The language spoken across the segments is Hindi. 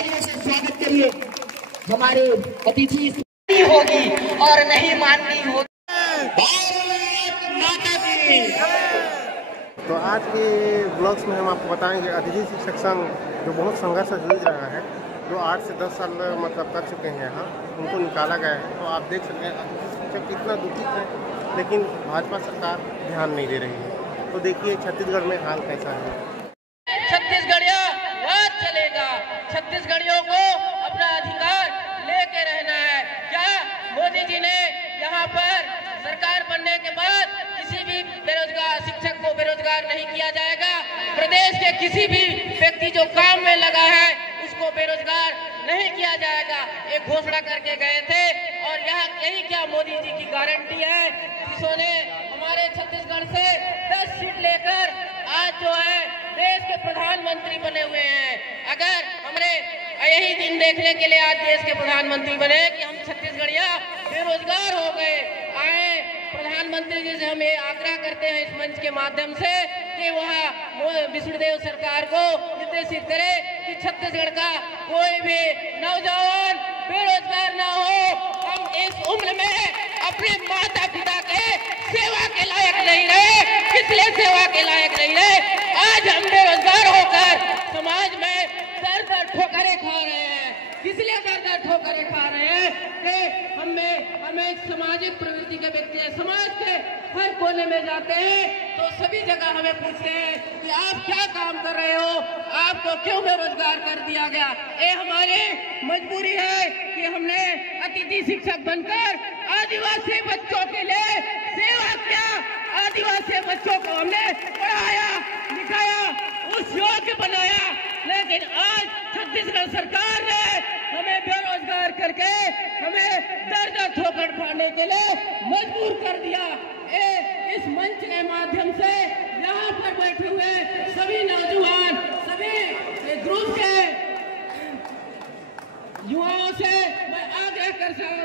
तालियों से स्वागत करिए हमारे अतिथि। होगी और नहीं माननी होगी। भारत माता की। तो आज के ब्लॉग्स में हम आपको बताएंगे अतिथि शिक्षक संघ जो बहुत संघर्ष से जूझ रहा है, जो 8 से 10 साल मतलब कर चुके हैं यहाँ, उनको निकाला गया है। तो आप देख सकते हैं अतिथि शिक्षक कितना दुखित है, लेकिन भाजपा सरकार ध्यान नहीं दे रही है। तो देखिए छत्तीसगढ़ में हाल कैसा है। छत्तीसगढ़िया राज चलेगा, छत्तीसगढ़ियों को अपना अधिकार लेके रहना है। क्या मोदी जी ने यहाँ पर सरकार बनने के बाद किसी भी बेरोजगार शिक्षक को बेरोजगार नहीं किया जाएगा? प्रदेश के किसी भी व्यक्ति जो काम में लगा है उसको बेरोजगार नहीं किया जाएगा, एक घोषणा करके गए थे। और यहाँ यही क्या मोदी जी की गारंटी है जिन्होंने हमारे छत्तीसगढ़ से 10 सीट लेकर आज जो है देश के प्रधानमंत्री बने हुए हैं। अगर हमने यही दिन देखने के लिए आज देश के प्रधानमंत्री बने कि हम छत्तीसगढ़िया बेरोजगार हो गए, आए प्रधानमंत्री जी से हम ये आग्रह करते हैं इस मंच के माध्यम से कि वह विष्णुदेव सरकार को निर्देशित करे कि छत्तीसगढ़ का कोई भी नौजवान बेरोजगार ना हो। हम इस उम्र में अपने माता पिता के सेवा के लायक नहीं रहे, किसलिए सेवा के लायक नहीं रहे? आज हम बेरोजगार होकर समाज में दर दर ठोकरें खा रहे हैं। इसलिए दर दर ठोकरें खा रहे हैं कि हमें एक सामाजिक प्रवृत्ति के व्यक्ति है, समाज के हर कोने में जाते हैं तो सभी जगह हमें पूछते हैं कि आप क्या काम कर रहे हो, आपको क्यों बेरोजगार कर दिया गया? ये हमारी मजबूरी है कि हमने अतिथि शिक्षक बनकर आदिवासी बच्चों के लिए सेवा किया, आदिवासी बच्चों को हमने पढ़ाया लिखाया, उस योग्य बनाया। लेकिन आज छत्तीसगढ़ सरकार ने हमें बेरोजगार करके हमें दर दर ठोकर खाने के लिए मजबूर कर दिया। इस मंच के माध्यम से यहाँ पर बैठे हुए सभी नौजवान, सभी ग्रुप के युवाओं से मैं आग्रह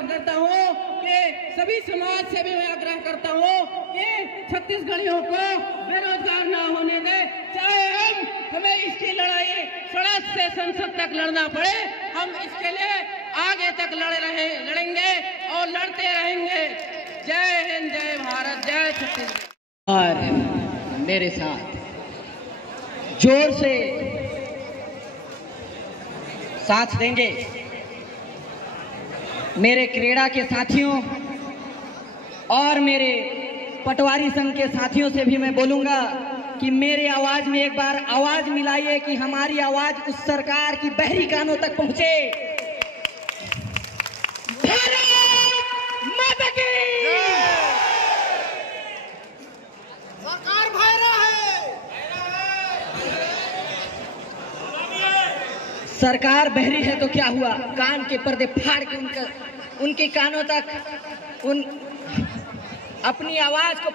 करता हूँ कि सभी समाज से भी मैं आग्रह करता हूँ कि छत्तीसगढ़ियों को बेरोजगार ना होने दे। चाहे हमें इसकी लड़ाई सड़क से संसद तक लड़ना पड़े, हम इसके लिए आगे तक लड़ेंगे और लड़ते रहेंगे। जय हिंद, जय भारत, जय छत्तीसगढ़। और मेरे साथ जोर से साथ देंगे मेरे क्रीड़ा के साथियों और मेरे पटवारी संघ के साथियों से भी मैं बोलूंगा कि मेरे आवाज में एक बार आवाज मिलाइए कि हमारी आवाज उस सरकार की बहरी कानों तक पहुंचे। भारत माता की। सरकार भैरा है, सरकार बहरी है तो क्या हुआ? कान के पर्दे फाड़ के उनके कानों तक अपनी आवाज को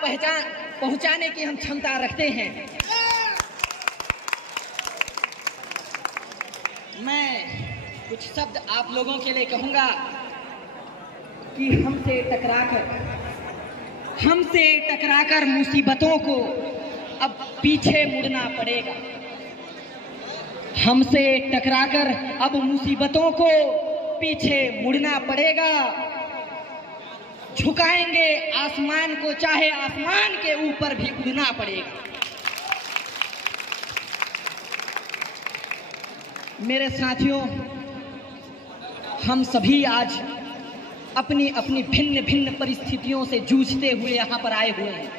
पहुंचाने की हम क्षमता रखते हैं। मैं कुछ शब्द आप लोगों के लिए कहूंगा कि हमसे टकराकर मुसीबतों को अब पीछे मुड़ना पड़ेगा। हमसे टकराकर अब मुसीबतों को पीछे मुड़ना पड़ेगा। झुकाएंगे आसमान को, चाहे आसमान के ऊपर भी उड़ना पड़ेगा। मेरे साथियों, हम सभी आज अपनी अपनी भिन्न भिन्न परिस्थितियों से जूझते हुए यहाँ पर आए हुए हैं।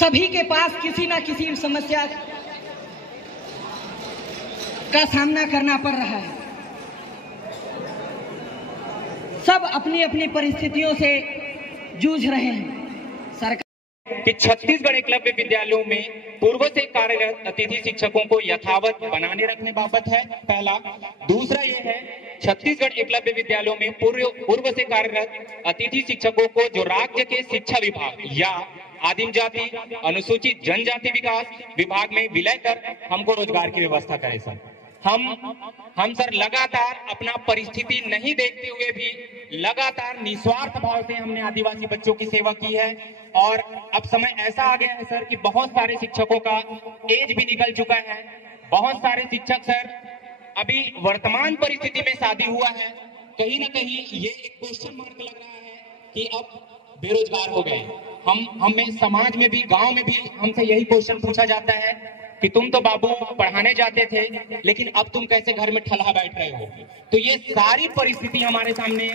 सभी के पास किसी न किसी समस्या का सामना करना पड़ रहा है। सब अपनी अपनी परिस्थितियों से जूझ रहे हैं। सरकार कि छत्तीसगढ़ एकलव्य विद्यालयों में पूर्व से कार्यरत अतिथि शिक्षकों को यथावत बनाने रखने बाबत है पहला। दूसरा ये है छत्तीसगढ़ एकलव्य विद्यालयों में पूर्व से कार्यरत अतिथि शिक्षकों को जो राज्य के शिक्षा विभाग या आदिम जाति अनुसूचित जनजाति विकास विभाग में विलय कर हमको रोजगार की व्यवस्था करे सर। हम सर लगातार अपना परिस्थिति नहीं देखते हुए भी लगातार निस्वार्थ भाव से हमने आदिवासी बच्चों की सेवा की है। और अब समय ऐसा आ गया है सर कि बहुत सारे शिक्षकों का एज भी निकल चुका है। बहुत सारे शिक्षक सर अभी वर्तमान परिस्थिति में शादी हुआ है, कहीं ना कहीं ये एक क्वेश्चन मार्क लग रहा है कि अब बेरोजगार हो गए। हमें समाज में भी, गांव में भी हमसे यही क्वेश्चन पूछा जाता है कि तुम तो बाबू पढ़ाने जाते थे, लेकिन अब तुम कैसे घर में ठलहा बैठ रहे हो। तो ये सारी परिस्थिति हमारे सामने